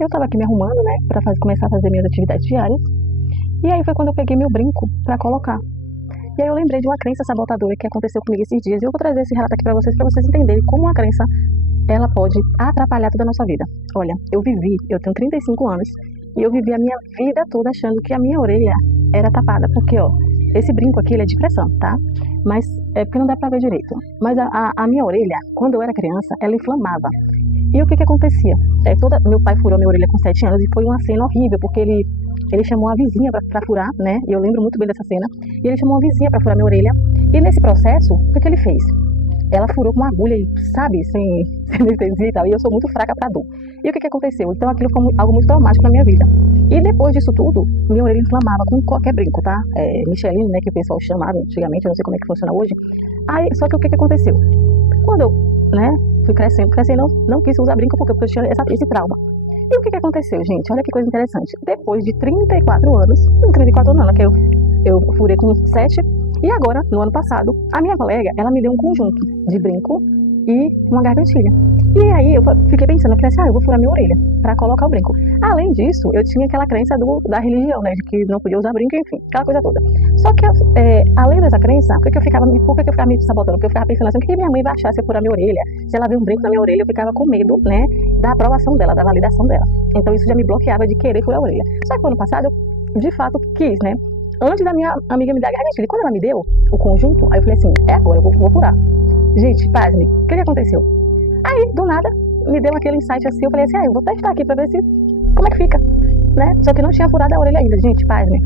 Eu tava aqui me arrumando, né, pra começar a fazer minhas atividades diárias. E aí foi quando eu peguei meu brinco pra colocar. E aí eu lembrei de uma crença sabotadora que aconteceu comigo esses dias. E eu vou trazer esse relato aqui pra vocês entenderem como uma crença, ela pode atrapalhar toda a nossa vida. Olha, eu tenho 35 anos, e eu vivi a minha vida toda achando que a minha orelha era tapada. Porque, ó, esse brinco aqui, ele é de pressão, tá? Mas é porque não dá pra ver direito. Mas a minha orelha, quando eu era criança, ela inflamava. E o que acontecia? Meu pai furou minha orelha com 7 anos e foi uma cena horrível, porque ele chamou a vizinha pra furar, né? E eu lembro muito bem dessa cena. E ele chamou a vizinha pra furar minha orelha. E nesse processo, o que ele fez? Ela furou com uma agulha, sabe, sem anestesia e tal. E eu sou muito fraca pra dor. E o que aconteceu? Então aquilo foi algo muito traumático na minha vida. E depois disso tudo, minha orelha inflamava com qualquer brinco, tá? Michelin, né, que o pessoal chamava antigamente, eu não sei como é que funciona hoje. Aí, só que o que aconteceu? Quando eu, né, fui crescendo, não quis usar brinco porque eu tinha esse trauma. E o que aconteceu, gente? Olha que coisa interessante. Depois de 34 anos, não 34 não, que eu furei com 7, e agora, no ano passado, a minha colega, ela me deu um conjunto de brinco e uma gargantilha. E aí eu fiquei pensando, eu falei assim, eu vou furar minha orelha pra colocar o brinco. Além disso, eu tinha aquela crença da religião, né, de que não podia usar brinco, enfim, aquela coisa toda. Só que, além dessa crença, por que eu ficava me sabotando? Porque eu ficava pensando assim, o que minha mãe vai achar se eu furar minha orelha? Se ela ver um brinco na minha orelha, eu ficava com medo, né, da aprovação dela, da validação dela. Então isso já me bloqueava de querer furar a orelha. Só que no ano passado, eu, de fato, quis, né, antes da minha amiga me dar a gargantilha. E quando ela me deu o conjunto, aí eu falei assim, agora, eu vou furar. Gente, pasme, o que aconteceu? Aí, do nada, me deu aquele insight assim, eu falei assim, eu vou testar aqui pra ver se, como é que fica, né? Só que não tinha furado a orelha ainda, gente, pasme.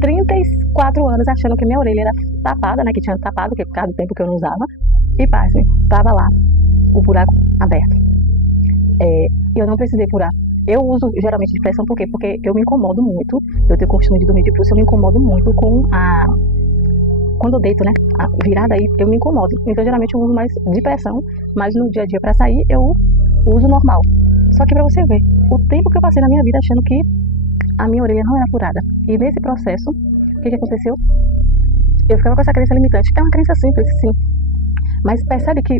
34 anos achando que minha orelha era tapada, né, que tinha tapado, por causa do tempo que eu não usava, e pasme, tava lá, o buraco aberto. E eu não precisei furar. Eu uso geralmente de pressão, por quê? Porque eu me incomodo muito, eu tenho costume de dormir de bruxo, eu me incomodo muito quando eu deito, né, virada aí, eu me incomodo. Então geralmente eu uso mais de pressão, mas no dia a dia pra sair eu uso normal. Só que pra você ver, o tempo que eu passei na minha vida achando que a minha orelha não era furada. E nesse processo, o que aconteceu? Eu ficava com essa crença limitante, que é uma crença simples, sim. Mas percebe que,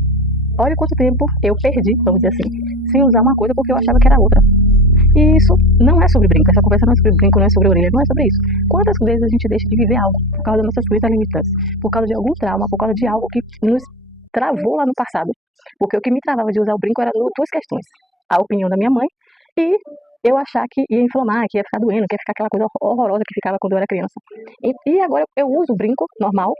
olha quanto tempo eu perdi, vamos dizer assim, sem usar uma coisa porque eu achava que era outra. E isso não é sobre brinco, essa conversa não é sobre brinco, não é sobre orelha, não é sobre isso. Quantas vezes a gente deixa de viver algo por causa das nossas crenças limitantes, por causa de algum trauma, por causa de algo que nos travou lá no passado? Porque o que me travava de usar o brinco era duas questões: a opinião da minha mãe e eu achar que ia inflamar, que ia ficar doendo, que ia ficar aquela coisa horrorosa que ficava quando eu era criança. E agora eu uso o brinco normal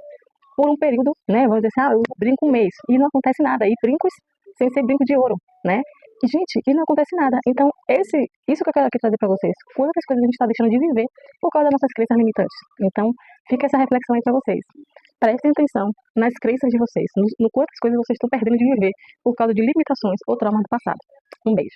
por um período, né? Vamos dizer assim, eu brinco um mês e não acontece nada. E brincos sem ser brinco de ouro, né? E, gente, e não acontece nada. Então, isso que eu quero aqui trazer pra vocês. Quantas coisas a gente tá deixando de viver por causa das nossas crenças limitantes. Então, fica essa reflexão aí pra vocês. Prestem atenção nas crenças de vocês, no quantas coisas vocês estão perdendo de viver por causa de limitações ou traumas do passado. Um beijo.